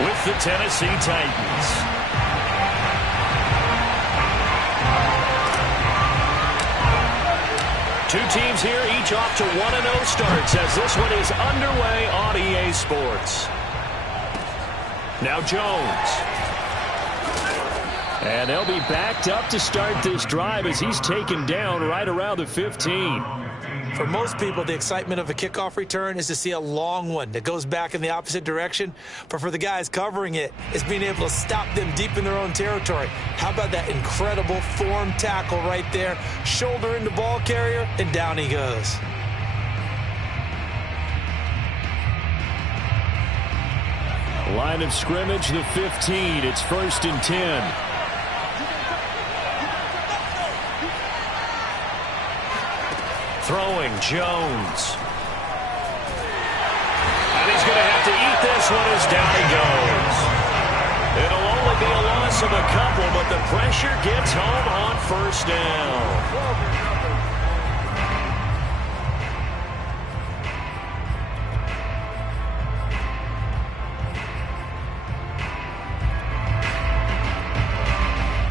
with the Tennessee Titans. Two teams here, each off to 1-0 starts as this one is underway on EA Sports. Now Jones. And they'll be backed up to start this drive as he's taken down right around the 15. For most people, the excitement of a kickoff return is to see a long one that goes back in the opposite direction. But for the guys covering it, it's being able to stop them deep in their own territory. How about that incredible form tackle right there? Shoulder in the ball carrier, and down he goes. Line of scrimmage, the 15. It's 1st and 10. Throwing Jones. And he's going to have to eat this one as down he goes. It'll only be a loss of a couple, but the pressure gets home on 1st down.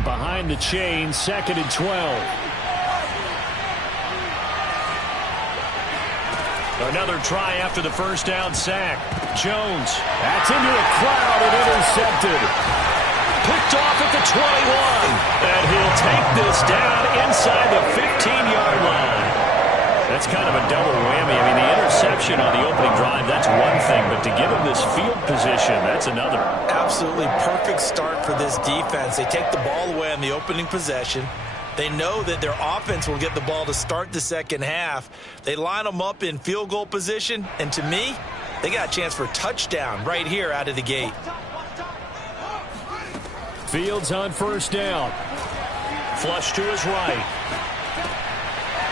Behind the chain, 2nd and 12. Another try after the 1st down sack. Jones. That's into a crowd and intercepted. Picked off at the 21. And he'll take this down inside the 15-yard line. That's kind of a double whammy. I mean, the interception on the opening drive, that's one thing. But to give him this field position, that's another. Absolutely perfect start for this defense. They take the ball away on the opening possession. They know that their offense will get the ball to start the second half. They line them up in field goal position, and to me, they got a chance for a touchdown right here out of the gate. Fields on 1st down. Flush to his right.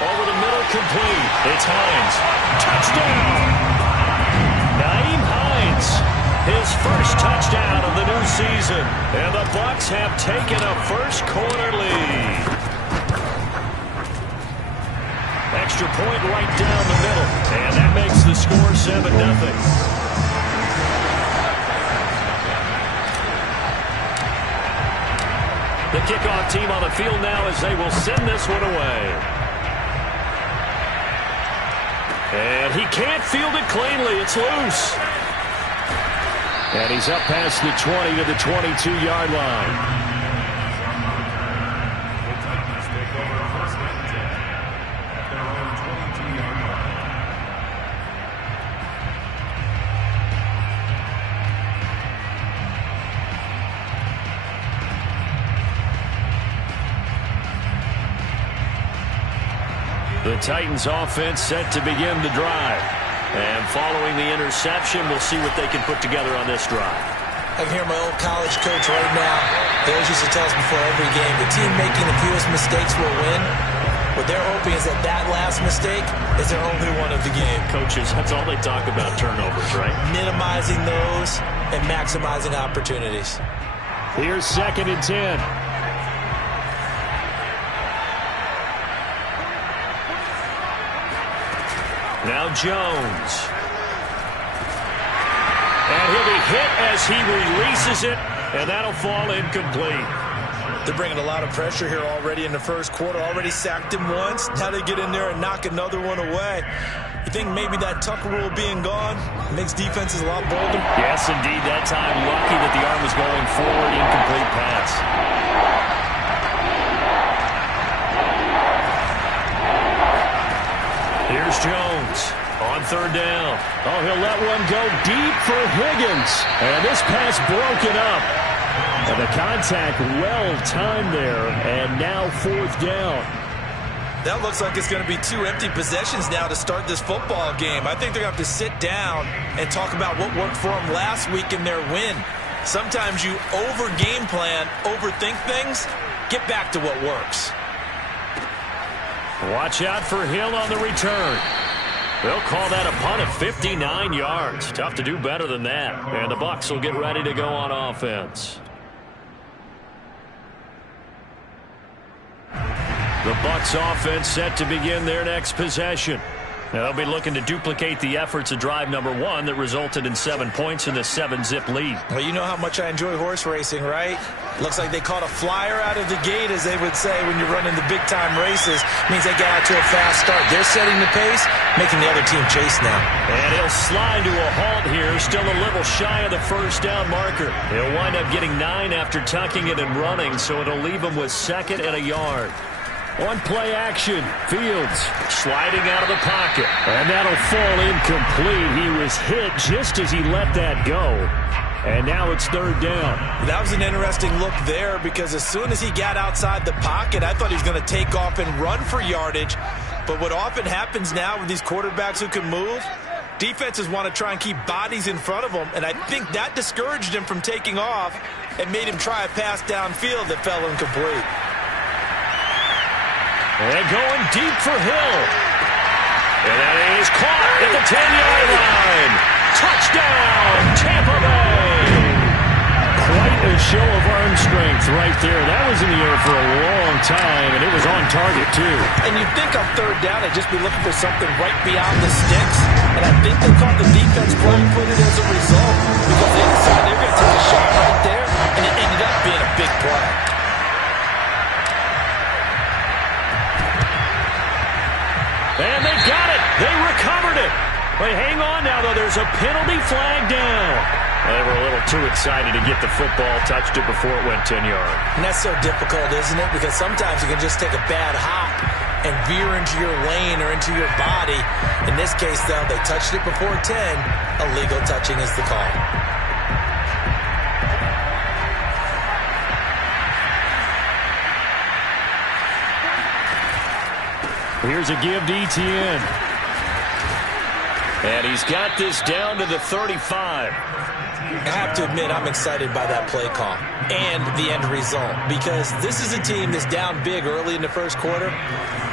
Over the middle, complete. It's Hines. Touchdown! Naeem Hines, his first touchdown of the new season. And the Bucs have taken a first quarter lead. Extra point right down the middle. And that makes the score 7-0. The kickoff team on the field now as they will send this one away. And he can't field it cleanly. It's loose. And he's up past the 20 to the 22-yard line. The Titans offense set to begin the drive. And following the interception, we'll see what they can put together on this drive. I can hear my old college coach right now. They always used to tell us before every game, the team making the fewest mistakes will win. What they're hoping is that that last mistake is their only one of the game. Coaches, that's all they talk about, turnovers, right? Minimizing those and maximizing opportunities. Here's 2nd and 10. Now Jones. And he'll be hit as he releases it, and that'll fall incomplete. They're bringing a lot of pressure here already in the first quarter. Already sacked him once. Now they get in there and knock another one away. You think maybe that Tucker rule being gone makes defenses a lot bolder? Yes, indeed. That time, lucky that the arm was going forward. Incomplete pass. Here's Jones on 3rd down. Oh, he'll let one go deep for Higgins. And this pass broken up. And the contact well timed there. And now 4th down. That looks like it's going to be 2 empty possessions now to start this football game. I think they're going to have to sit down and talk about what worked for them last week in their win. Sometimes you over-game plan, overthink things. Get back to what works. Watch out for Hill on the return. They'll call that a punt of 59 yards. Tough to do better than that. And the Bucs will get ready to go on offense. The Bucs offense set to begin their next possession. Now they'll be looking to duplicate the efforts of drive number 1 that resulted in 7 points in the 7-zip lead. Well, you know how much I enjoy horse racing, right? Looks like they caught a flyer out of the gate, as they would say when you're running the big-time races. Means they get out to a fast start. They're setting the pace, making the other team chase now. And he'll slide to a halt here, still a little shy of the first down marker. He'll wind up getting 9 after tucking it and running, so it'll leave him with 2nd and a yard. On play action, Fields sliding out of the pocket. And that'll fall incomplete. He was hit just as he let that go. And now it's 3rd down. That was an interesting look there, because as soon as he got outside the pocket, I thought he was going to take off and run for yardage. But what often happens now with these quarterbacks who can move, defenses want to try and keep bodies in front of them, and I think that discouraged him from taking off and made him try a pass downfield that fell incomplete. And going deep for Hill. And that is caught at the 10-yard line. Touchdown, Tampa Bay. Quite a show of arm strength right there. That was in the air for a long time, and it was on target, too. And you'd think on 3rd down, they'd just be looking for something right beyond the sticks. And I think they caught the defense flat-footed as a result, because they decided they were going to take a shot right there, and it ended up being a big play. And they got it. They recovered it. But hang on now, though. There's a penalty flag down. They were a little too excited to get the football, touched it before it went 10 yards. And that's so difficult, isn't it? Because sometimes you can just take a bad hop and veer into your lane or into your body. In this case, though, they touched it before 10. Illegal touching is the call. Here's a give to ETN. And he's got this down to the 35. I have to admit, I'm excited by that play call and the end result, because this is a team that's down big early in the first quarter,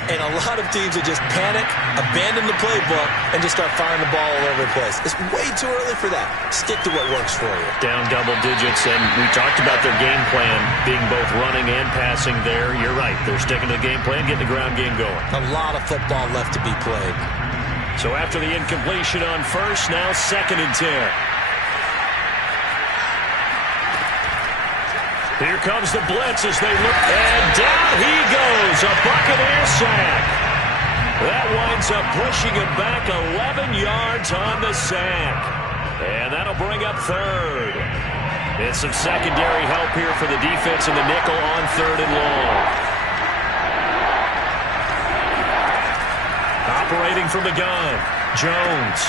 and a lot of teams that just panic, abandon the playbook, and just start firing the ball all over the place. It's way too early for that. Stick to what works for you. Down double digits, and we talked about their game plan being both running and passing there. You're right. They're sticking to the game plan, getting the ground game going. A lot of football left to be played. So after the incompletion on first, now 2nd and 10. Here comes the blitz as they look, and down he goes, a Buccaneer sack. That winds up pushing him back 11 yards on the sack. And that'll bring up 3rd. And some secondary help here for the defense in the nickel on 3rd and long. Operating from the gun, Jones.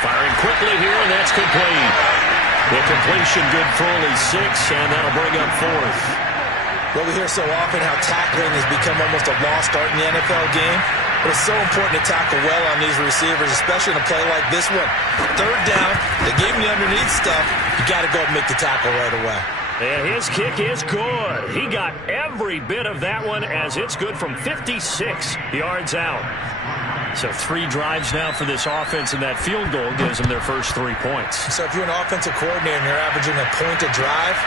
Firing quickly here, and that's complete. The completion good for only 6, and that'll bring up 4th. Well, we hear so often how tackling has become almost a lost art in the NFL game, but it's so important to tackle well on these receivers, especially in a play like this one. 3rd down, they gave him the underneath stuff. You got to go and make the tackle right away. And his kick is good. He got every bit of that one, as it's good from 56 yards out. So 3 drives now for this offense, and that field goal gives them their first 3 points. So if you're an offensive coordinator and you're averaging a point a drive,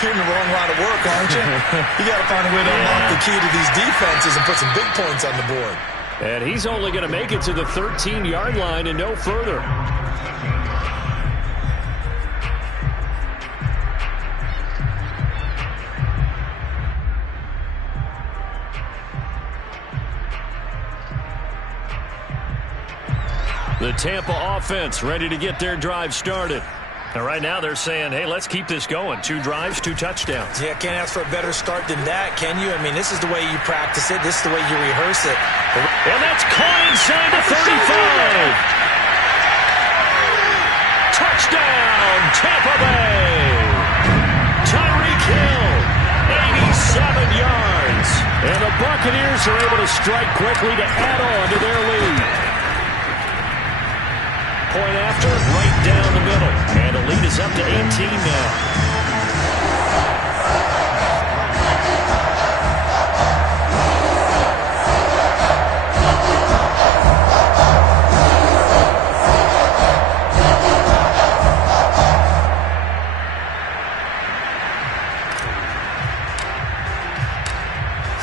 you're in the wrong line of work, aren't you? You got to find a way to unlock the key to these defenses and put some big points on the board. And he's only going to make it to the 13-yard line and no further. The Tampa offense ready to get their drive started. And right now they're saying, hey, let's keep this going. 2 drives, 2 touchdowns. Yeah, can't ask for a better start than that, can you? I mean, this is the way you practice it. This is the way you rehearse it. And that's caught inside the 35. Touchdown, Tampa Bay. Tyreek Hill, 87 yards. And the Buccaneers are able to strike quickly to add on to their lead. Point after, right down the middle. And the lead is up to 18 now.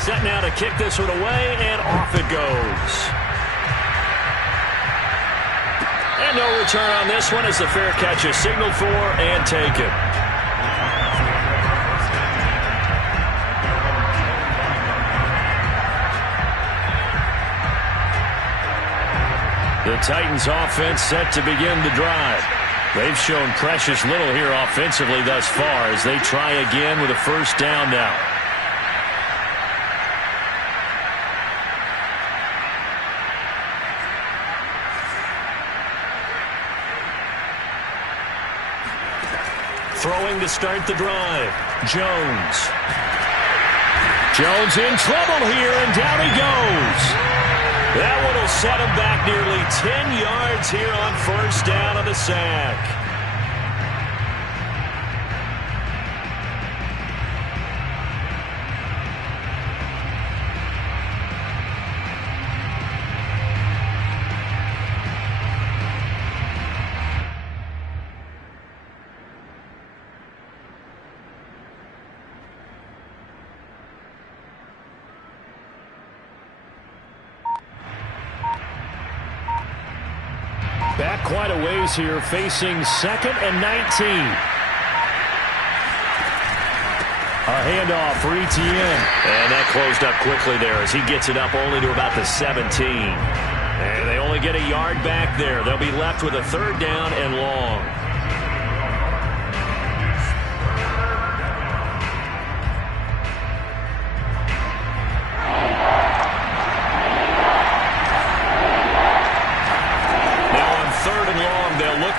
Set now to kick this one away, and off it goes. And no return on this one as the fair catch is signaled for and taken. The Titans offense set to begin the drive. They've shown precious little here offensively thus far as they try again with a first down now. Throwing to start the drive. Jones. Jones in trouble here, and down he goes. That one will set him back nearly 10 yards here on first down on the sack. Back quite a ways here, facing 2nd and 19. A handoff for Etienne. And that closed up quickly there as he gets it up only to about the 17. And they only get a yard back there. They'll be left with a third down and long.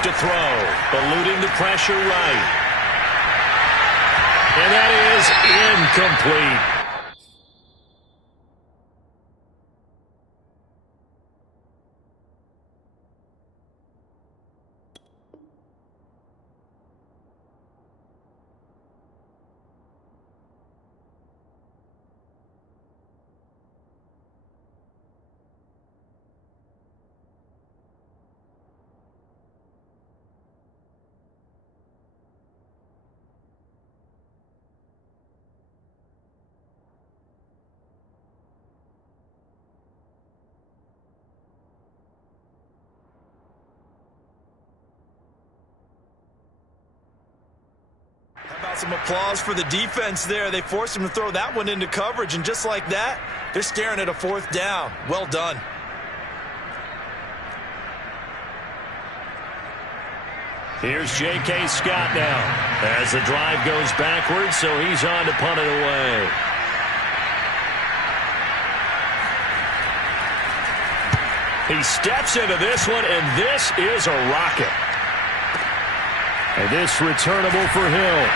To throw, eluding the pressure right. And that is incomplete. Some applause for the defense there. They forced him to throw that one into coverage, and just like that, they're staring at a fourth down. Well done. Here's J.K. Scott now as the drive goes backwards, so he's on to punt it away. He steps into this one, and this is a rocket. And this returnable for Hill.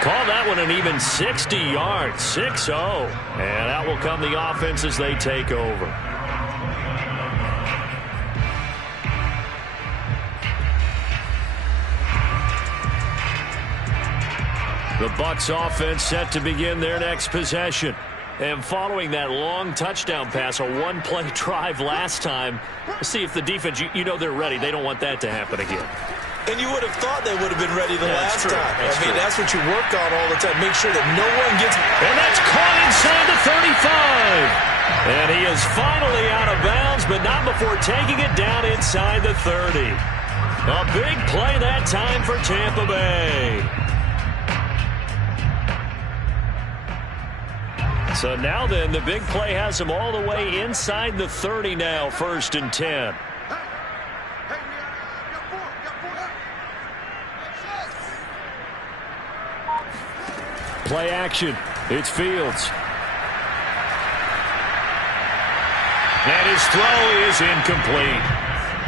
Call that one an even 60 yards, 6-0. And out will come the offense as they take over. The Bucs offense set to begin their next possession. And following that long touchdown pass, a one-play drive last time, let's see if the defense, you know they're ready. They don't want that to happen again. And you would have thought they would have been ready the last time. That's what you work on all the time. Make sure that no one gets... And that's caught inside the 35. And he is finally out of bounds, but not before taking it down inside the 30. A big play that time for Tampa Bay. So now then, the big play has him all the way inside the 30 now, 1st and 10. Play action. It's Fields. And his throw is incomplete.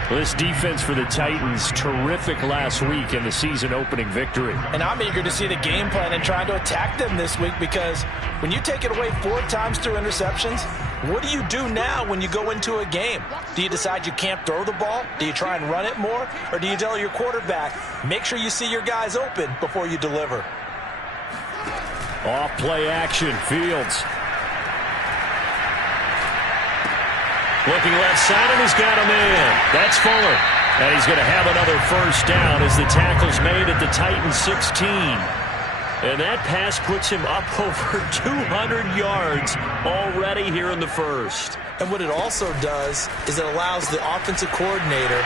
This defense for the Titans, terrific last week in the season-opening victory. And I'm eager to see the game plan and trying to attack them this week, because when you take it away 4 times through interceptions, what do you do now when you go into a game? Do you decide you can't throw the ball? Do you try and run it more? Or do you tell your quarterback, make sure you see your guys open before you deliver? Off play action, Fields. Looking left side, and he's got a man. That's Fuller. And he's going to have another first down as the tackle's made at the Titans 16. And that pass puts him up over 200 yards already here in the first. And what it also does is it allows the offensive coordinator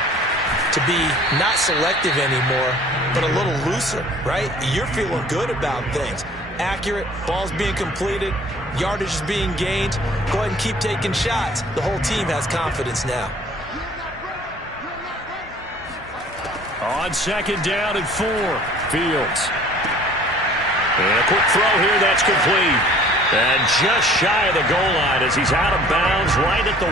to be not selective anymore, but a little looser, right? You're feeling good about things. Accurate, balls being completed, yardage is being gained. Go ahead and keep taking shots. The whole team has confidence now. On second down and 4, Fields. And a quick throw here, that's complete. And just shy of the goal line as he's out of bounds right at the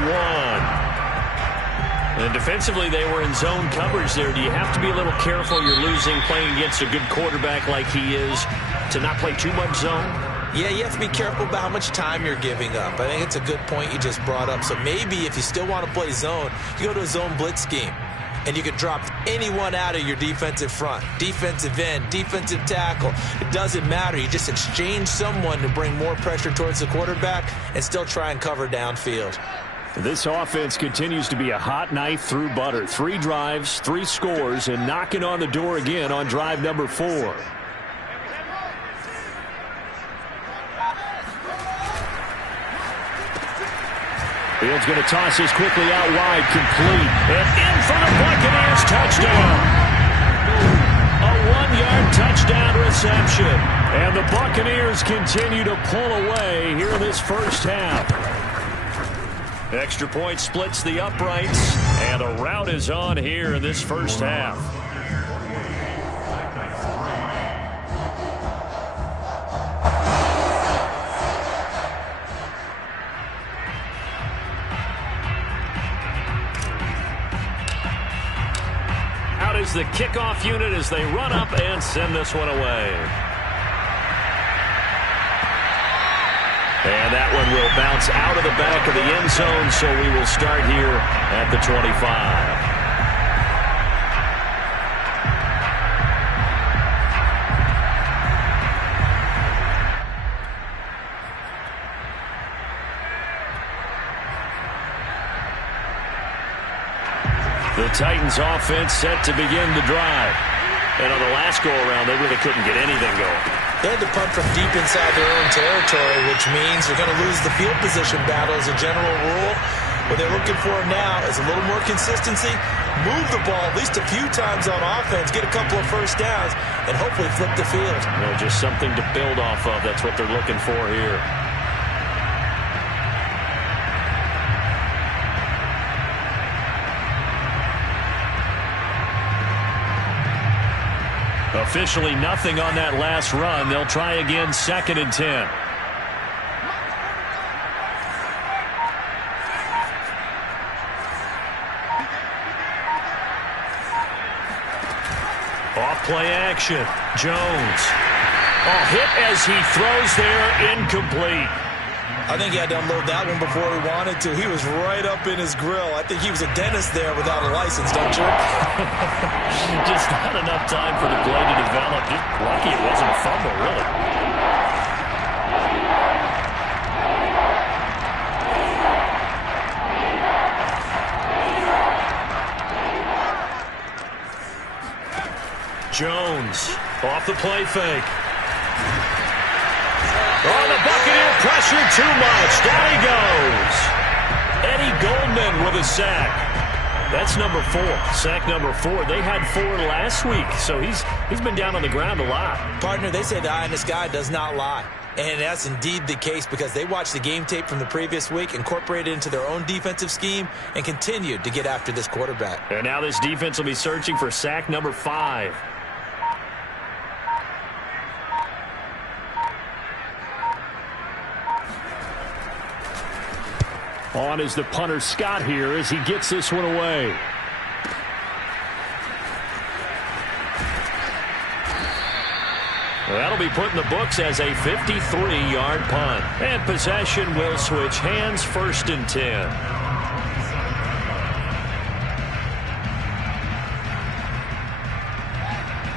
1. And defensively, they were in zone coverage there. Do you have to be a little careful? You're losing playing against a good quarterback like he is to not play too much zone? Yeah, you have to be careful about how much time you're giving up. I think it's a good point you just brought up. So maybe if you still want to play zone, you go to a zone blitz scheme. And you can drop anyone out of your defensive front, defensive end, defensive tackle. It doesn't matter. You just exchange someone to bring more pressure towards the quarterback and still try and cover downfield. This offense continues to be a hot knife through butter. 3 drives, 3 scores, and knocking on the door again on drive number 4. Fields going to toss this quickly out wide, complete. And in for the Buccaneers, touchdown. A 1-yard touchdown reception. And the Buccaneers continue to pull away here in this first half. Extra point splits the uprights, and a rout is on here in this first half. Is the kickoff unit as they run up and send this one away. And that one will bounce out of the back of the end zone, so we will start here at the 25. The Titans offense set to begin the drive. And on the last go-around, they really couldn't get anything going. They had to punt from deep inside their own territory, which means they're going to lose the field position battle as a general rule. What they're looking for now is a little more consistency, move the ball at least a few times on offense, get a couple of first downs, and hopefully flip the field. Well, just something to build off of. That's what they're looking for here. Officially nothing on that last run. They'll try again, second and 10. Off play action. Jones. Hit as he throws there, incomplete. I think he had to unload that one before he wanted to. He was right up in his grill. I think he was a dentist there without a license, don't you? Just not enough time for the play to develop. Just lucky it wasn't a fumble, really. Jones off the play fake. Oh, the Buccaneer pressure too much. Down he goes. Eddie Goldman with a sack. That's number 4. Sack number 4. They had 4 last week, so he's been down on the ground a lot. Partner, they say the eye in the sky does not lie. And that's indeed the case because they watched the game tape from the previous week, incorporated it into their own defensive scheme, and continued to get after this quarterback. And now this defense will be searching for sack number 5. On is the punter Scott here as he gets this one away. Well, that'll be put in the books as a 53-yard punt. And possession will switch hands, first and 10.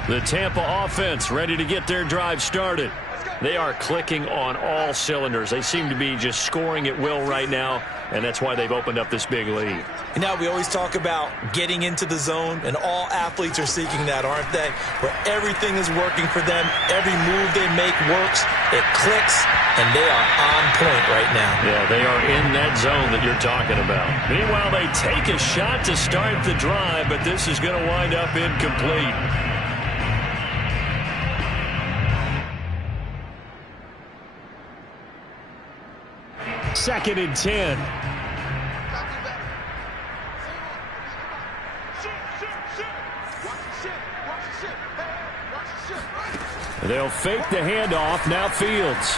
The Tampa offense ready to get their drive started. They are clicking on all cylinders. They seem to be just scoring at will right now, and that's why they've opened up this big lead. And now we always talk about getting into the zone, and all athletes are seeking that, aren't they? Where everything is working for them, every move they make works, it clicks, and they are on point right now. Yeah, they are in that zone that you're talking about. Meanwhile, they take a shot to start the drive, but this is going to wind up incomplete. Second and 10. They'll fake the handoff. Now Fields.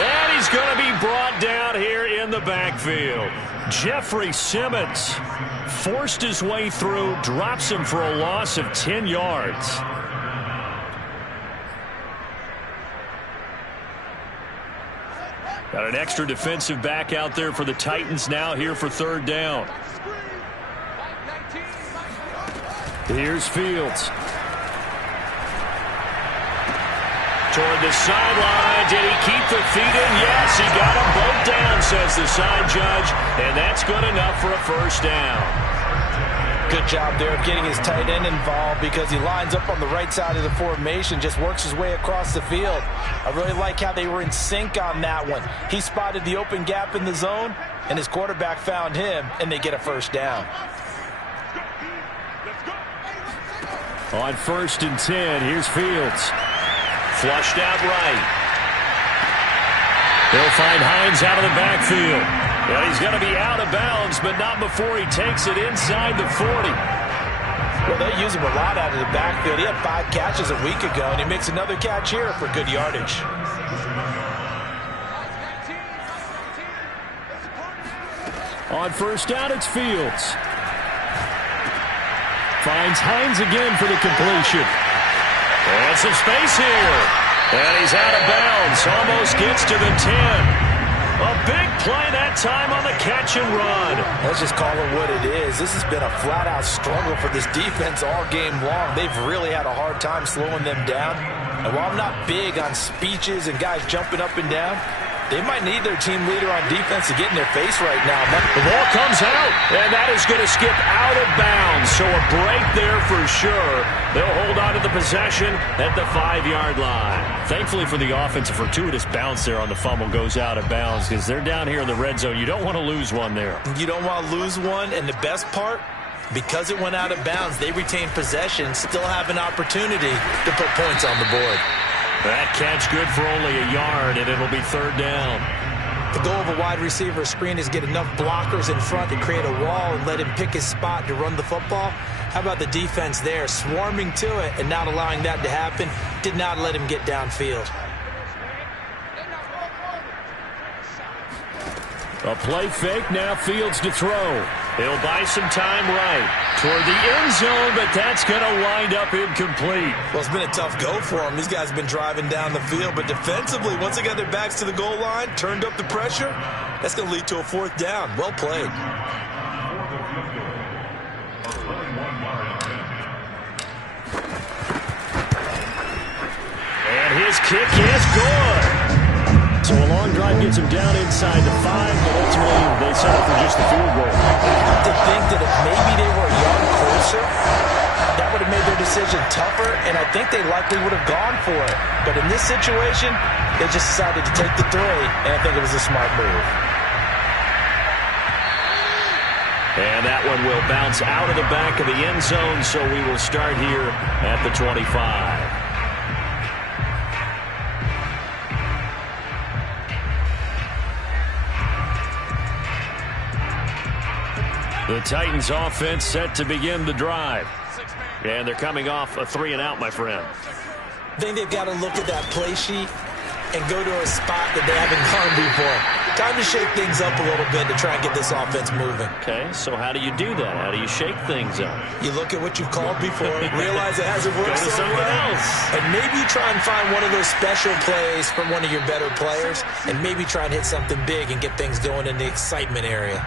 And he's going to be brought down here in the backfield. Jeffrey Simmons forced his way through, drops him for a loss of 10 yards. Got an extra defensive back out there for the Titans now here for third down. Here's Fields. Toward the sideline. Did he keep the feet in? Yes, he got them both down, says the side judge. And that's good enough for a first down. Good job there of getting his tight end involved because he lines up on the right side of the formation, just works his way across the field. I really like how they were in sync on that one. He spotted the open gap in the zone, and his quarterback found him, and they get a first down. On first and 10, here's Fields. Flushed out right. They'll find Hines out of the backfield. Well, he's going to be out of bounds, but not before he takes it inside the 40. Well, they use him a lot out of the backfield. He had 5 catches a week ago, and he makes another catch here for good yardage. On first down, it's Fields. Finds Hines again for the completion. And some space here. And he's out of bounds. Almost gets to the 10. A big play that time on the catch and run. Let's just call it what it is. This has been a flat-out struggle for this defense all game long. They've really had a hard time slowing them down. And while I'm not big on speeches and guys jumping up and down, they might need their team leader on defense to get in their face right now. The ball comes out, and that is going to skip out of bounds. So a break there for sure. They'll hold on to the possession at the 5-yard line. Thankfully for the offense, a fortuitous bounce there on the fumble goes out of bounds because they're down here in the red zone. You don't want to lose one there. You don't want to lose one, and the best part, because it went out of bounds, they retain possession, still have an opportunity to put points on the board. That catch good for only a yard, and it'll be third down. The goal of a wide receiver screen is get enough blockers in front to create a wall and let him pick his spot to run the football. How about the defense there, swarming to it and not allowing that to happen? Did not let him get downfield. A play fake, now Fields to throw. He'll buy some time right toward the end zone, but that's going to wind up incomplete. Well, it's been a tough go for them. These guys have been driving down the field, but defensively, once they got their backs to the goal line, turned up the pressure, that's going to lead to a fourth down. Well played. And his kick is good. So a long drive gets him down inside the 5, but ultimately they settle for just the field goal. I have to think that if maybe they were a yard closer, that would have made their decision tougher, and I think they likely would have gone for it. But in this situation, they just decided to take the 3, and I think it was a smart move. And that one will bounce out of the back of the end zone, so we will start here at the 25. The Titans offense set to begin the drive. And they're coming off a 3-and-out, my friend. I think they've got to look at that play sheet and go to a spot that they haven't gone before. Time to shake things up a little bit to try and get this offense moving. Okay, so how do you do that? How do you shake things up? You look at what you've called before, realize it hasn't worked Go to so something well, else. and maybe you try and find one of those special plays from one of your better players, and maybe try and hit something big and get things going in the excitement area.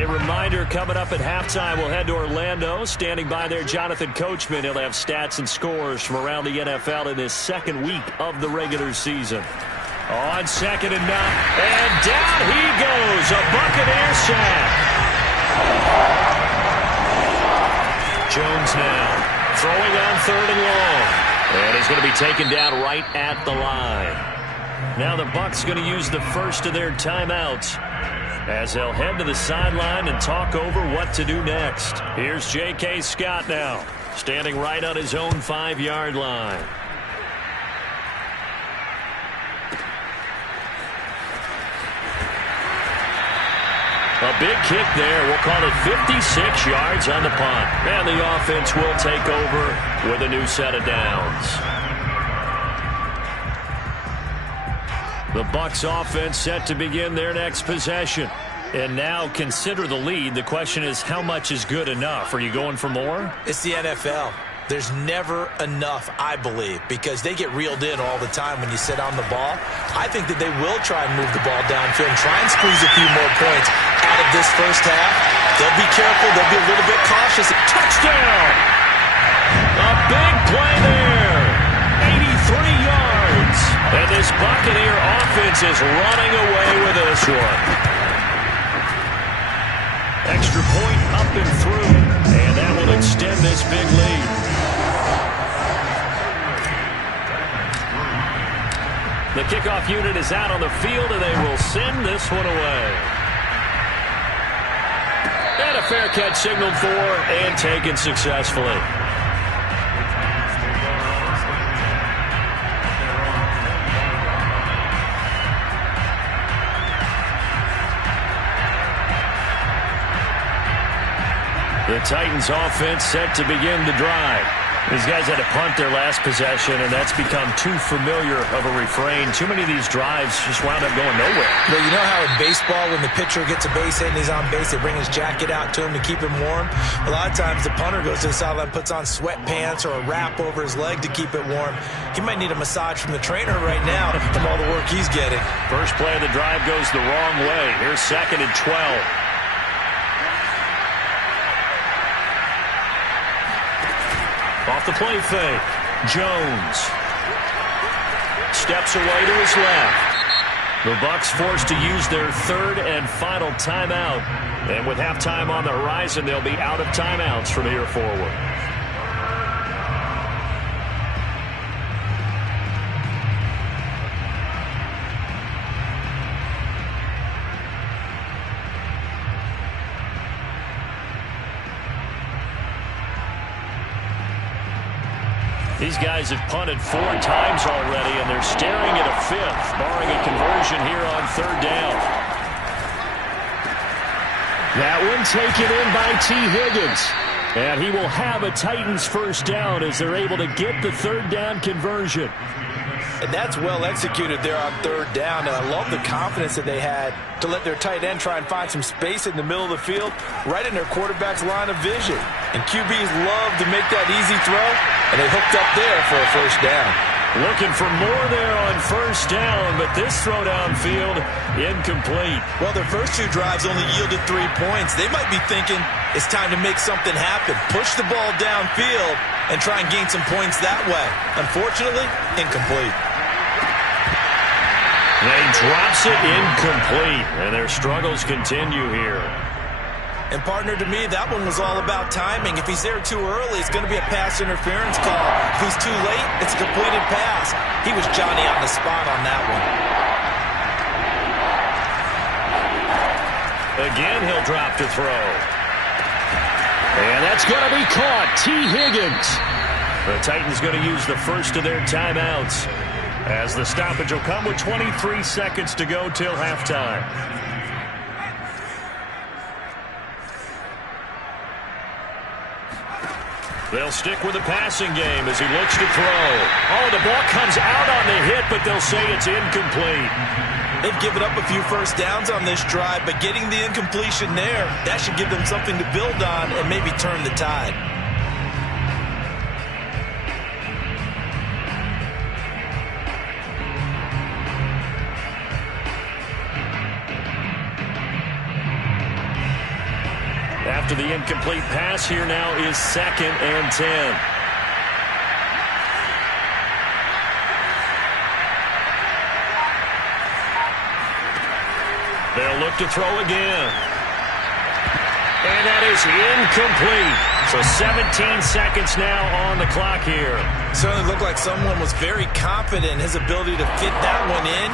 A reminder coming up at halftime, we'll head to Orlando. Standing by there, Jonathan Coachman. He'll have stats and scores from around the NFL in this second week of the regular season. On 2nd and 9. And down he goes. A Buccaneer sack. Jones now throwing on 3rd and long. And he's going to be taken down right at the line. Now the Bucs going to use the first of their timeouts as they'll head to the sideline and talk over what to do next. Here's J.K. Scott now, standing right on his own 5-yard line. A big kick there. We'll call it 56 yards on the punt. And the offense will take over with a new set of downs. The Bucs offense set to begin their next possession. And now consider the lead. The question is, how much is good enough? Are you going for more? It's the NFL. There's never enough, I believe, because they get reeled in all the time when you sit on the ball. I think that they will try and move the ball downfield and try and squeeze a few more points out of this first half. They'll be careful. They'll be a little bit cautious. Touchdown! A big play there. 83 yards. And this Buccaneer offense is running away with this one. Extra point up and through. And that will extend this big lead. The kickoff unit is out on the field, and they will send this one away. And a fair catch signaled for and taken successfully. The Titans offense set to begin the drive. These guys had to punt their last possession, and that's become too familiar of a refrain. Too many of these drives just wound up going nowhere. Well, you know how in baseball, when the pitcher gets a base hit and he's on base, they bring his jacket out to him to keep him warm? A lot of times the punter goes to the sideline, puts on sweatpants or a wrap over his leg to keep it warm. He might need a massage from the trainer right now from all the work he's getting. First play of the drive goes the wrong way. Here's 2nd and 12. Off the play fake, Jones steps away to his left. The Bucs forced to use their 3rd and final timeout. And with halftime on the horizon, they'll be out of timeouts from here forward. These guys have punted 4 times already, and they're staring at a 5th, barring a conversion here on 3rd down. That one taken in by T. Higgins. And he will have a Titans first down as they're able to get the 3rd down conversion. And that's well executed there on 3rd down. And I love the confidence that they had to let their tight end try and find some space in the middle of the field, right in their quarterback's line of vision. And QBs love to make that easy throw, and they hooked up there for a first down. Looking for more there on 1st down, but this throw downfield incomplete. Well, their first 2 drives only yielded 3 points. They might be thinking it's time to make something happen. Push the ball downfield and try and gain some points that way. Unfortunately, incomplete. They drops it incomplete, and their struggles continue here. And, partner, to me, that one was all about timing. If he's there too early, it's going to be a pass interference call. If he's too late, it's a completed pass. He was Johnny on the spot on that one. Again, he'll drop to throw. And that's going to be caught. T. Higgins. The Titans going to use the first of their timeouts, as the stoppage will come with 23 seconds to go till halftime. They'll stick with the passing game as he looks to throw. Oh, the ball comes out on the hit, but they'll say it's incomplete. They've given up a few first downs on this drive, but getting the incompletion there, that should give them something to build on and maybe turn the tide. after the incomplete pass. Here now is 2nd and 10. They'll look to throw again. And that is incomplete. So 17 seconds now on the clock here. Certainly looked like someone was very confident in his ability to fit that one in.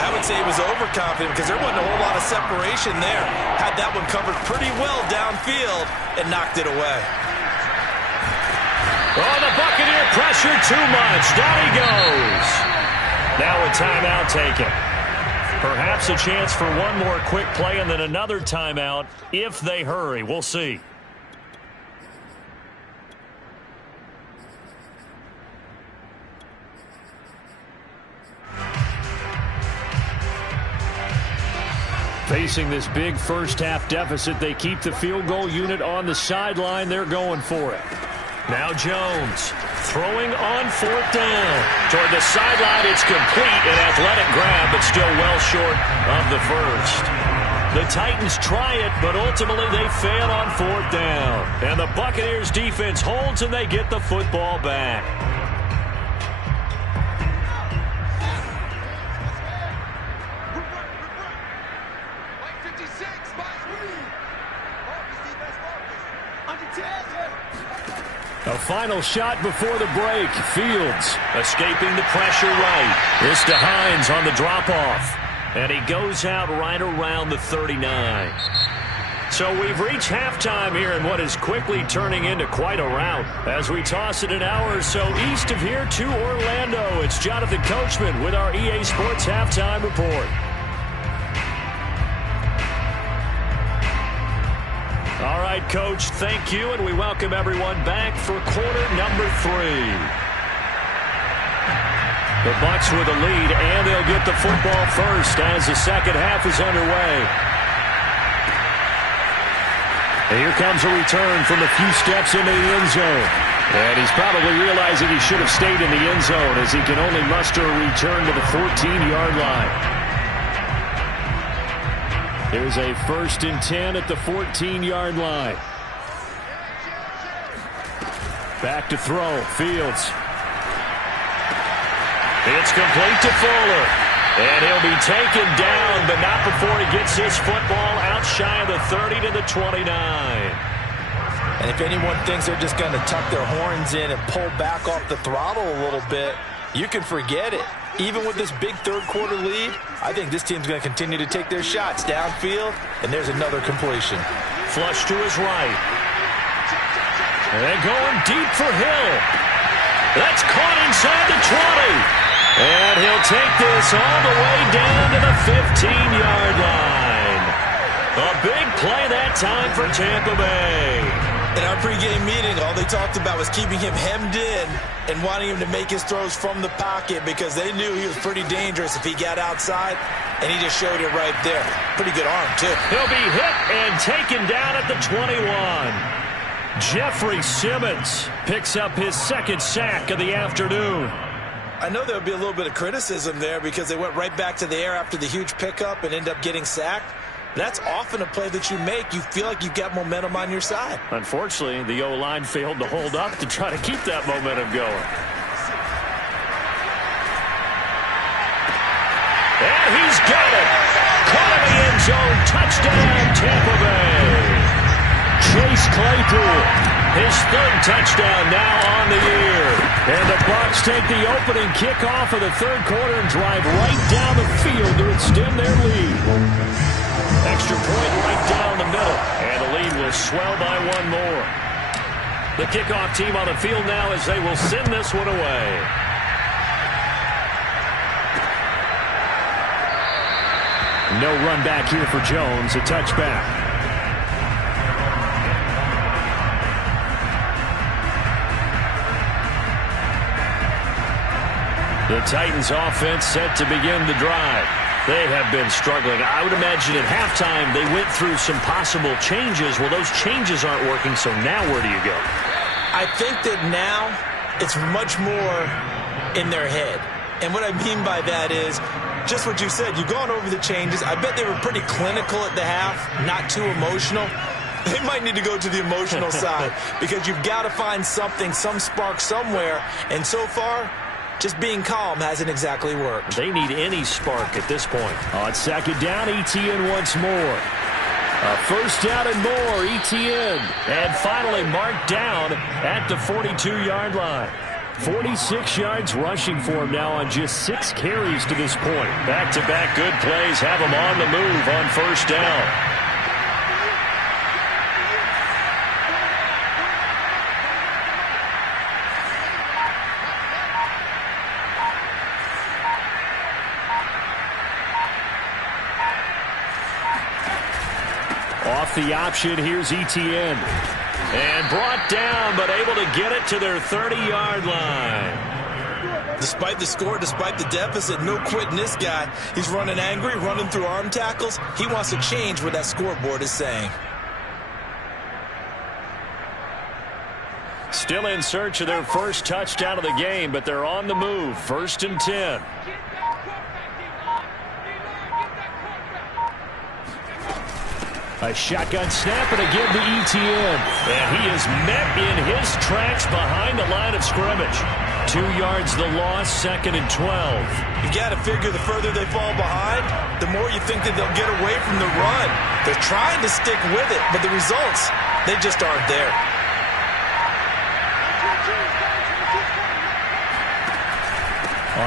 I would say he was overconfident because there wasn't a whole lot of separation there. Had that one covered pretty well downfield and knocked it away. Oh, the Buccaneer pressure too much. Down he goes. Now a timeout taken. Perhaps a chance for one more quick play and then another timeout if they hurry. We'll see. Facing this big first-half deficit, they keep the field goal unit on the sideline. They're going for it. Now Jones throwing on 4th down. Toward the sideline, it's complete. An athletic grab, but still well short of the first. The Titans try it, but ultimately they fail on 4th down. And the Buccaneers defense holds, and they get the football back. A final shot before the break. Fields escaping the pressure right. This to Hines on the drop-off. And he goes out right around the 39. So we've reached halftime here in what is quickly turning into quite a rout. As we toss it an hour or so east of here to Orlando, it's Jonathan Coachman with our EA Sports Halftime Report. All right, Coach, thank you, and we welcome everyone back for quarter number 3. The Bucs with a lead, and they'll get the football first as the second half is underway. And here comes a return from a few steps into the end zone. And he's probably realizing he should have stayed in the end zone as he can only muster a return to the 14-yard line. There's a 1st and 10 at the 14-yard line. Back to throw. Fields. It's complete to Fuller. And he'll be taken down, but not before he gets his football out shy of the 30 to the 29. And if anyone thinks they're just going to tuck their horns in and pull back off the throttle a little bit, you can forget it. Even with this big third-quarter lead, I think this team's going to continue to take their shots downfield, and there's another completion. Flush to his right. And they're going deep for Hill. That's caught inside the 20. And he'll take this all the way down to the 15-yard line. A big play that time for Tampa Bay. In our pregame meeting, all they talked about was keeping him hemmed in and wanting him to make his throws from the pocket because they knew he was pretty dangerous if he got outside, and he just showed it right there. Pretty good arm, too. He'll be hit and taken down at the 21. Jeffrey Simmons picks up his 2nd sack of the afternoon. I know there'll be a little bit of criticism there because they went right back to the air after the huge pickup and ended up getting sacked. That's often a play that you make. You feel like you've got momentum on your side. Unfortunately, the O-line failed to hold up to try to keep that momentum going. And he's got it. Caught in the end zone. Touchdown, Tampa Bay. Chase Claypool, his 3rd touchdown now on the year. And the Bucs take the opening kickoff of the 3rd quarter and drive right down the field to extend their lead. Extra point right down the middle, and the lead will swell by one more. The kickoff team on the field now as they will send this one away. No run back here for Jones, a touchback. The Titans offense set to begin the drive. They have been struggling. I would imagine at halftime they went through some possible changes. Well, those changes aren't working, so now where do you go? I think that now it's much more in their head. And what I mean by that is just what you said. You've gone over the changes. I bet they were pretty clinical at the half, not too emotional. They might need to go to the emotional side because you've got to find something, some spark somewhere. And so far, just being calm hasn't exactly worked. They need any spark at this point. On second down, ETN once more. A first down and more, ETN. And finally marked down at the 42-yard line. 46 yards rushing for him now on just 6 carries to this point. Back-to-back good plays have him on the move on first down. Off the option, here's ETN. And brought down, but able to get it to their 30-yard line. Despite the score, despite the deficit, no quitting this guy. He's running angry, running through arm tackles. He wants to change what that scoreboard is saying. Still in search of their first touchdown of the game, but they're on the move. First and 10. A shotgun snap and again to ETN. And he is met in his tracks behind the line of scrimmage. 2 yards the loss, second and 12. You've got to figure the further they fall behind, the more you think that they'll get away from the run. They're trying to stick with it, but the results, they just aren't there.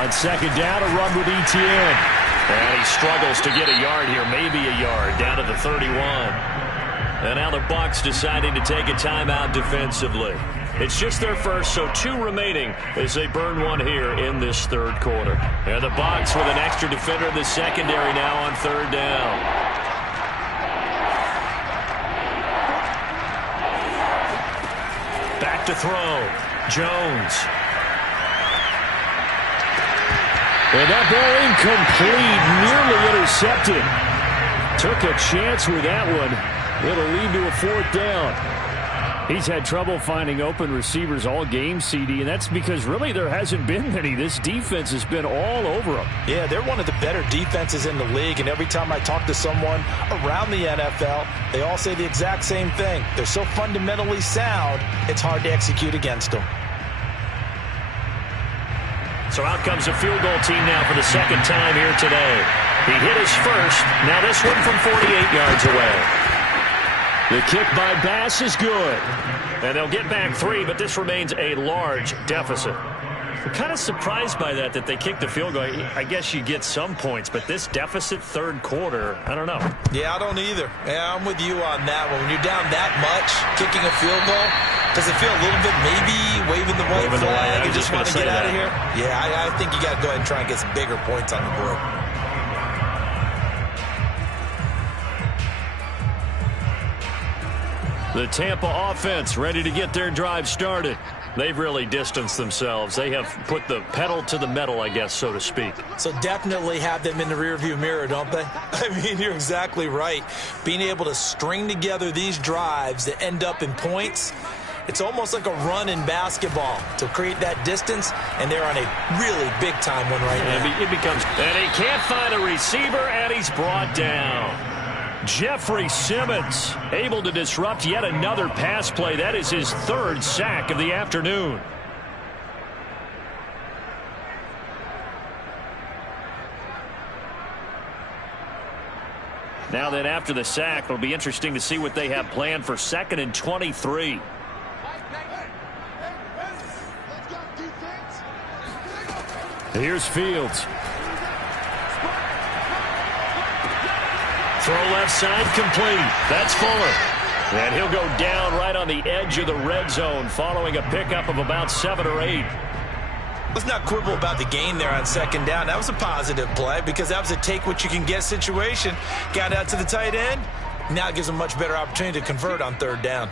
On second down, a run with ETN. And he struggles to get a yard here, maybe a yard, down to the 31. And now the Bucs deciding to take a timeout defensively. It's just their first, so 2 remaining as they burn one here in this third quarter. And the Bucs with an extra defender in the secondary now on third down. Back to throw. Jones. And that ball incomplete, nearly intercepted. Took a chance with that one. It'll lead to a fourth down. He's had trouble finding open receivers all game, CD, and that's because really there hasn't been many. This defense has been all over them. Yeah, they're one of the better defenses in the league, and every time I talk to someone around the NFL, they all say the exact same thing. They're so fundamentally sound, it's hard to execute against them. So out comes a field goal team now for the second time here today. He hit his first. Now this one from 48 yards away. The kick by Bass is good. And they'll get back 3, but this remains a large deficit. I'm kind of surprised by that they kicked the field goal. I guess you get some points, but this deficit third quarter, I don't know. Yeah, I don't either. Yeah, I'm with you on that one. When you're down that much, kicking a field goal, does it feel a little bit maybe waving the white flag and just want to get out of here? Yeah, I think you got to go ahead and try and get some bigger points on the board. The Tampa offense ready to get their drive started. They've really distanced themselves. They have put the pedal to the metal, I guess, so to speak. So definitely have them in the rearview mirror, don't they? I mean, you're exactly right. Being able to string together these drives that end up in points, it's almost like a run in basketball to create that distance, and they're on a really big-time one right now. It becomes, and he can't find a receiver, and he's brought down. Jeffrey Simmons able to disrupt yet another pass play. That is his 3rd sack of the afternoon. Now then, after the sack, it'll be interesting to see what they have planned for 2nd and 23. Here's Fields. Throw left side complete. That's Fuller. And he'll go down right on the edge of the red zone following a pickup of about 7 or 8. Let's not quibble about the gain there on second down. That was a positive play because that was a take-what-you-can-get situation. Got out to the tight end. Now it gives them a much better opportunity to convert on third down.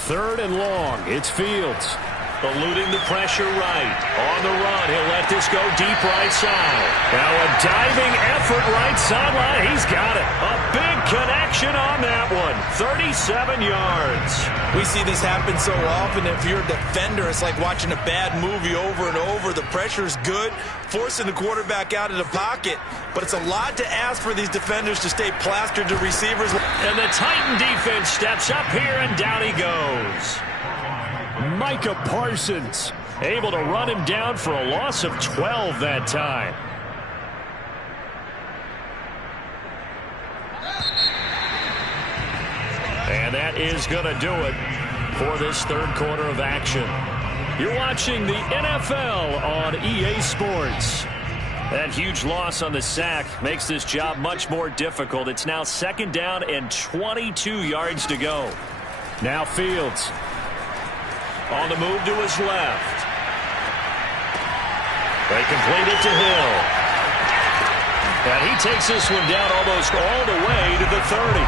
Third and long. It's Fields. Eluding the pressure right. On the run, he'll let this go deep right side. Now a diving effort right sideline. He's got it. A big connection on that one. 37 yards. We see this happen so often. If you're a defender, it's like watching a bad movie over and over. The pressure's good, forcing the quarterback out of the pocket. But it's a lot to ask for these defenders to stay plastered to receivers. And the Titan defense steps up here, and down he goes. Micah Parsons able to run him down for a loss of 12 that time. And that is going to do it for this third quarter of action. You're watching the NFL on EA Sports. That huge loss on the sack makes this job much more difficult. It's now 2nd down and 22 yards to go. Now Fields on the move to his left. They complete it to Hill. And he takes this one down almost all the way to the 30.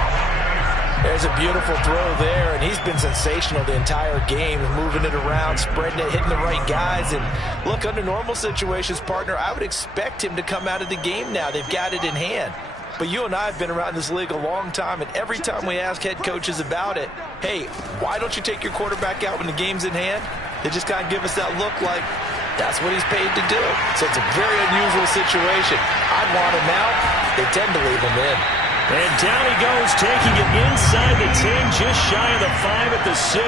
There's a beautiful throw there, and he's been sensational the entire game, moving it around, spreading it, hitting the right guys. And look, under normal situations, partner, I would expect him to come out of the game now. They've got it in hand. But you and I have been around this league a long time, and every time we ask head coaches about it, hey, why don't you take your quarterback out when the game's in hand? They just kind of give us that look like that's what he's paid to do. So it's a very unusual situation. I'd want him out. They tend to leave him in. And down he goes, taking it inside the 10, just shy of the 5 at the 6.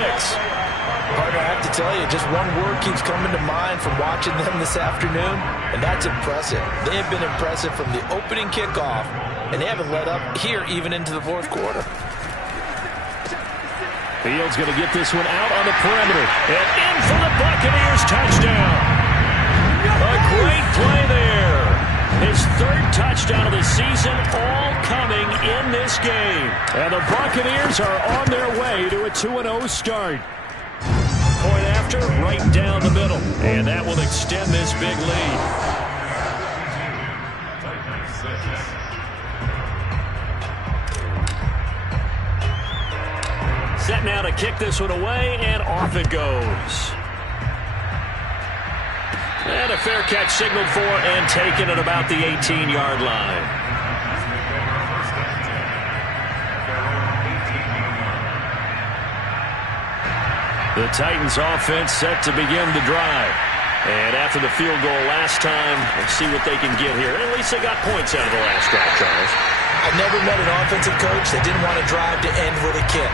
Partner, I have to tell you, just one word keeps coming to mind from watching them this afternoon, and that's impressive. They have been impressive from the opening kickoff, and they haven't let up here even into the fourth quarter. Fields going to get this one out on the perimeter. And in for the Buccaneers touchdown. A great play there. His 3rd touchdown of the season, all coming in this game. And the Buccaneers are on their way to a 2-0 start. Point after, right down the middle. And that will extend this big lead. Set now to kick this one away, and off it goes. And a fair catch signaled for and taken at about the 18-yard line. The Titans offense set to begin the drive. And after the field goal last time, let's see what they can get here. At least they got points out of the last drive, Charles. I've never met an offensive coach that didn't want to drive to end with a kick.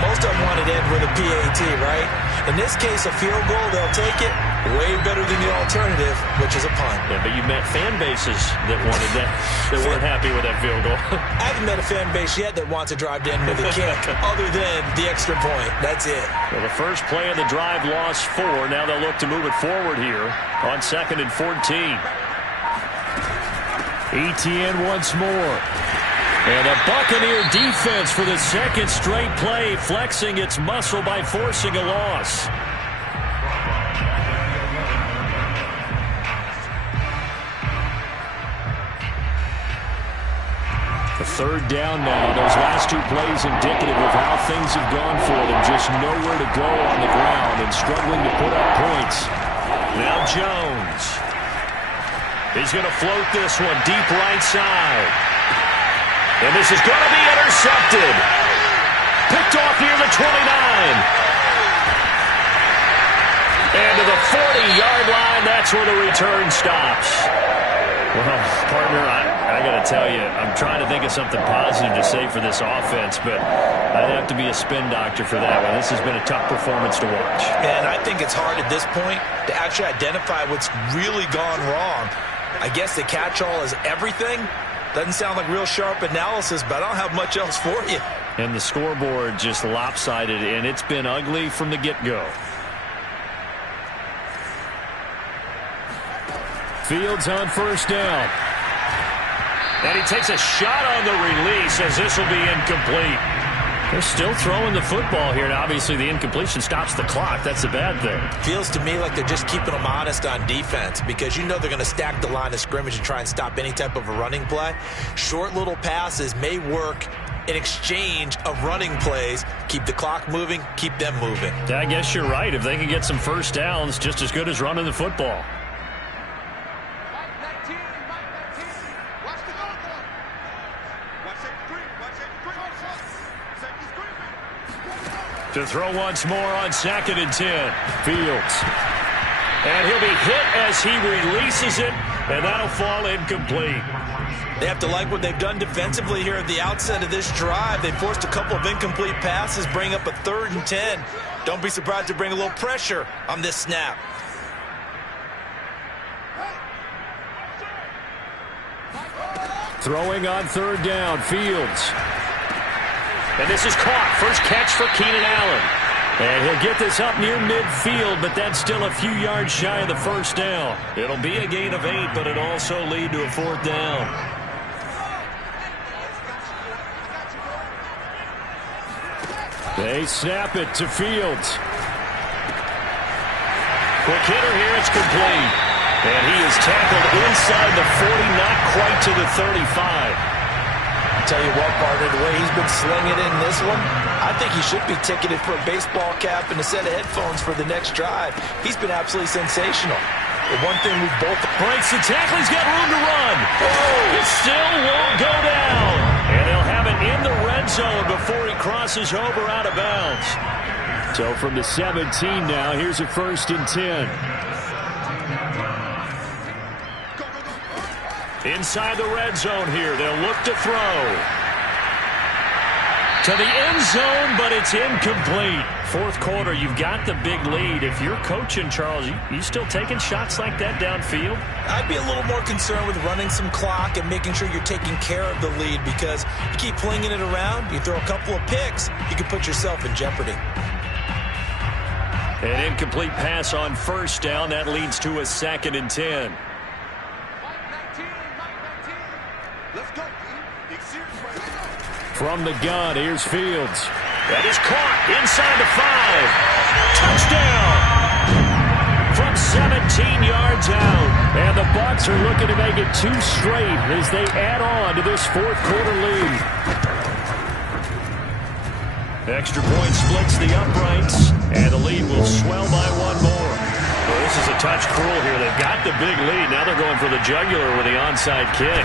Most of them wanted to end with a PAT, right? In this case, a field goal, they'll take it. Way better than the alternative, which is a punt. Yeah, but you met fan bases that wanted that, that weren't happy with that field goal. I haven't met a fan base yet that wants to drive to end with a kick, other than the extra point. That's it. Well, the first play of the drive lost 4. Now they'll look to move it forward here on 2nd and 14. ETN once more. And a Buccaneer defense for the 2nd straight play, flexing its muscle by forcing a loss. The 3rd down now. Those last 2 plays indicative of how things have gone for them. Just nowhere to go on the ground and struggling to put up points. Now Jones. He's going to float this one deep right side. And this is going to be intercepted. Picked off near the 29. And to the 40-yard line, that's where the return stops. Well, partner, I got to tell you, I'm trying to think of something positive to say for this offense, but I'd have to be a spin doctor for that one. This has been a tough performance to watch. And I think it's hard at this point to actually identify what's really gone wrong. I guess the catch-all is everything. Doesn't sound like real sharp analysis, but I don't have much else for you. And the scoreboard just lopsided, and it's been ugly from the get-go. Fields on 1st down. And he takes a shot on the release as this will be incomplete. They're still throwing the football here, and obviously the incompletion stops the clock. That's the bad thing. Feels to me like they're just keeping them honest on defense because you know they're going to stack the line of scrimmage and try and stop any type of a running play. Short little passes may work in exchange of running plays. Keep the clock moving, keep them moving. I guess you're right. If they can get some first downs, just as good as running the football. To throw once more on 2nd and 10. Fields. And he'll be hit as he releases it, and that'll fall incomplete. They have to like what they've done defensively here at the outset of this drive. They forced a couple of incomplete passes, bring up a 3rd and 10. Don't be surprised to bring a little pressure on this snap. Throwing on 3rd down, Fields. And this is caught. First catch for Keenan Allen. And he'll get this up near midfield, but that's still a few yards shy of the first down. It'll be a gain of 8, but it'll also lead to a 4th down. They snap it to Fields. Quick hitter here, it's complete. And he is tackled inside the 40, not quite to the 35. Tell you what, partner, the way he's been slinging in this one, I think he should be ticketed for a baseball cap and a set of headphones for the next drive. He's been absolutely sensational. The one thing we both... Breaks the tackle, he's got room to run. Oh, it still won't go down. And they'll have it in the red zone before he crosses over out of bounds. So from the 17 now, here's a 1st and 10. Inside the red zone here, they'll look to throw. To the end zone, but it's incomplete. 4th quarter, you've got the big lead. If you're coaching, Charles, you still taking shots like that downfield? I'd be a little more concerned with running some clock and making sure you're taking care of the lead, because you keep flinging it around, you throw a couple of picks, you can put yourself in jeopardy. An incomplete pass on 1st down. That leads to a 2nd and 10. From the gun, here's Fields. That is caught inside the 5. Touchdown! From 17 yards out. And the Bucs are looking to make it 2 straight as they add on to this 4th quarter lead. Extra point splits the uprights, and the lead will swell by 1 more. Well, this is a touch cruel here. They've got the big lead. Now they're going for the jugular with the onside kick.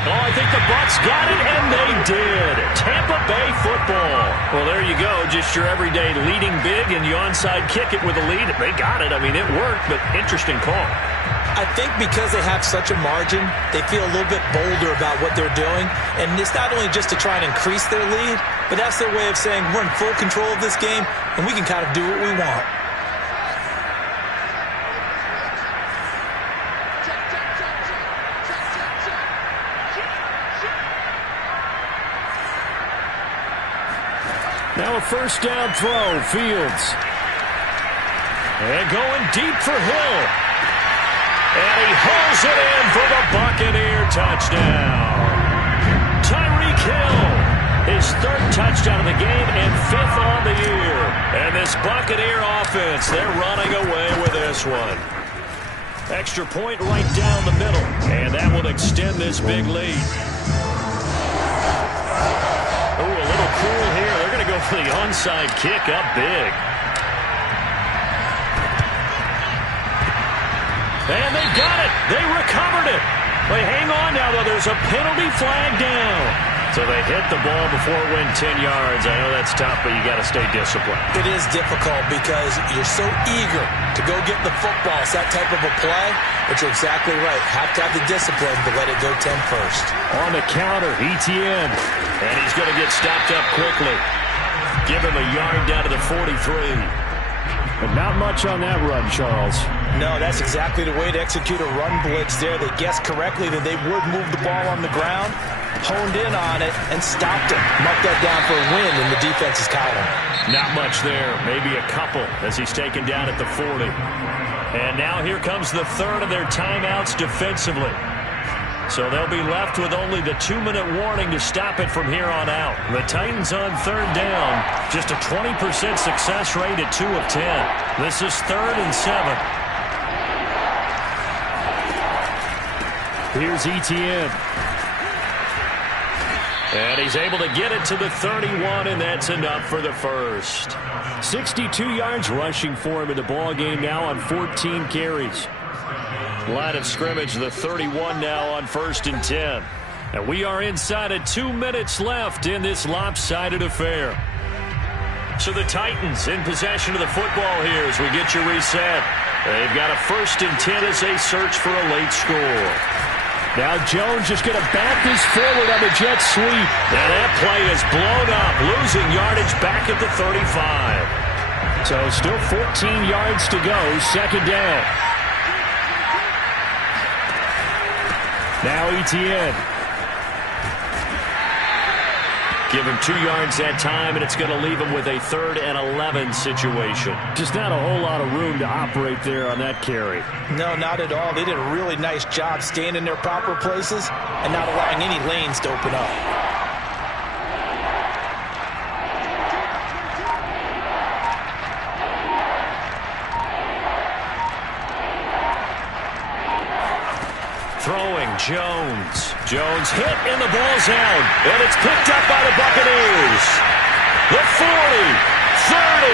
Oh, I think the Bucs got it, and they did. Tampa Bay football. Well, there you go. Just your everyday leading big, and you onside kick it with a lead. They got it. I mean, it worked, but interesting call. I think because they have such a margin, they feel a little bit bolder about what they're doing. And it's not only just to try and increase their lead, but that's their way of saying we're in full control of this game, and we can kind of do what we want. Now a 1st down throw, Fields. And going deep for Hill. And he hauls it in for the Buccaneer touchdown. Tyreek Hill, his 3rd touchdown of the game and 5th on the year. And this Buccaneer offense, they're running away with this one. Extra point right down the middle. And that will extend this big lead. Oh, a little cool here. They're going to go for the onside kick up big. And they got it. They recovered it. They hang on now, though. There's a penalty flag down. So they hit the ball before it went 10 yards. I know that's tough, but you got to stay disciplined. It is difficult because you're so eager to go get the football. It's that type of a play, but you're exactly right. Have to have the discipline to let it go 10 first. On the counter, ETN. And he's going to get stopped up quickly. Give him a yard down to the 43. But not much on that run, Charles. No, that's exactly the way to execute a run blitz there. They guessed correctly that they would move the ball on the ground, honed in on it, and stopped it. Marked that down for a win in the defense's column. Not much there. Maybe a couple as he's taken down at the 40. And now here comes the 3rd of their timeouts defensively. So they'll be left with only the 2-minute warning to stop it from here on out. The Titans on 3rd down. Just a 20% success rate at 2 of 10. This is 3rd and 7. Here's ETN. And he's able to get it to the 31, and that's enough for the first. 62 yards rushing for him in the ball game now on 14 carries. Line of scrimmage, the 31 now on 1st and 10. And we are inside of 2 minutes left in this lopsided affair. So the Titans in possession of the football here as we get you reset. They've got a 1st and 10 as they search for a late score. Now Jones just going to back this forward on the jet sweep. And that play is blown up, losing yardage back at the 35. So still 14 yards to go, 2nd down. Now Etienne. Give him 2 yards that time, and it's going to leave him with a 3rd and 11 situation. Just not a whole lot of room to operate there on that carry. No, not at all. They did a really nice job staying in their proper places and not allowing any lanes to open up. Throwing Jones. Jones hit and the ball's out. And it's picked up by the Buccaneers. The 40, 30.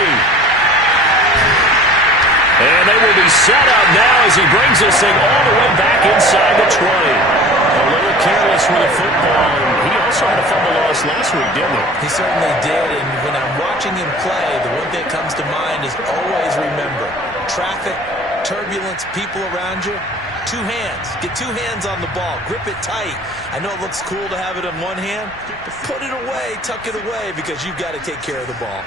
And they will be set up now as he brings this thing all the way back inside the 20. A little careless with the football. And he also had a fumble loss last week, didn't he? He certainly did. And when I'm watching him play, the one thing that comes to mind is always remember, traffic, turbulence, people around you. 2 hands. Get 2 hands on the ball. Grip it tight. I know it looks cool to have it in one hand, but put it away, tuck it away, because you've got to take care of the ball.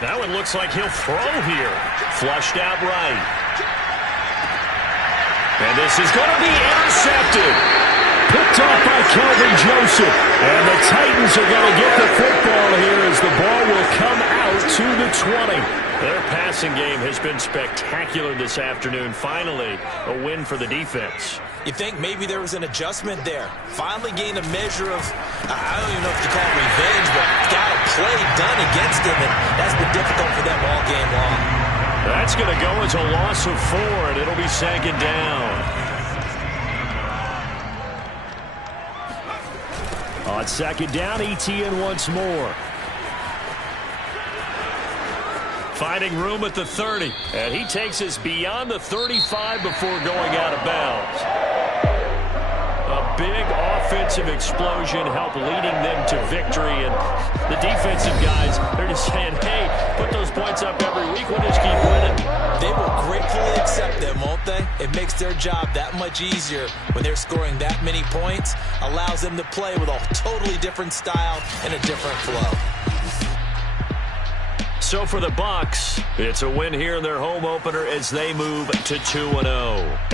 Now it looks like he'll throw here. Flushed out right. And this is going to be intercepted. Picked off by Kelvin Joseph. And the Titans are going to get the football here as the ball will come out to the 20. Their passing game has been spectacular this afternoon. Finally, a win for the defense. You think maybe there was an adjustment there. Finally gained a measure of, I don't even know if to call it revenge, but got a play done against him, and that's been difficult for them all game long. That's going to go as a loss of 4, and it'll be 2nd down. On 2nd down, Etienne once more. Finding room at the 30. And he takes us beyond the 35 before going out of bounds. A big offensive explosion helped leading them to victory. And the defensive guys, they're just saying, hey, put those points up every week. We'll just keep winning. They will gratefully accept them, won't they? It makes their job that much easier when they're scoring that many points. Allows them to play with a totally different style and a different flow. So for the Bucs, it's a win here in their home opener as they move to 2-0.